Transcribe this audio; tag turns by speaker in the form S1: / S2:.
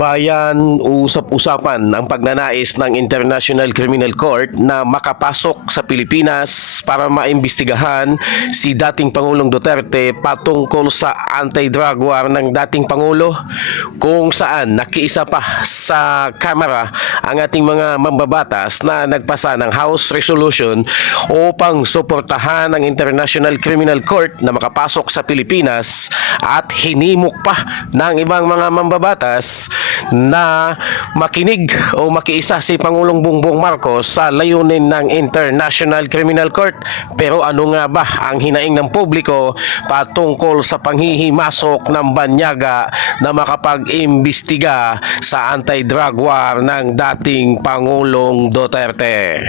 S1: Bayan, usap-usapan ang pagnanais ng International Criminal Court na makapasok sa Pilipinas para maimbestigahan si dating Pangulong Duterte patungkol sa anti-drug war ng dating Pangulo kung saan nakiisa pa sa kamera ang ating mga mambabatas na nagpasa ng House Resolution upang suportahan ang International Criminal Court na makapasok sa Pilipinas at hinimok pa ng ibang mga mambabatas na makinig o makiisa si Pangulong Bongbong Marcos sa layunin ng International Criminal Court. Pero ano nga ba ang hinaing ng publiko patungkol sa panghihimasok ng banyaga na makapag-imbestiga sa anti-drug war ng dating Pangulong Duterte?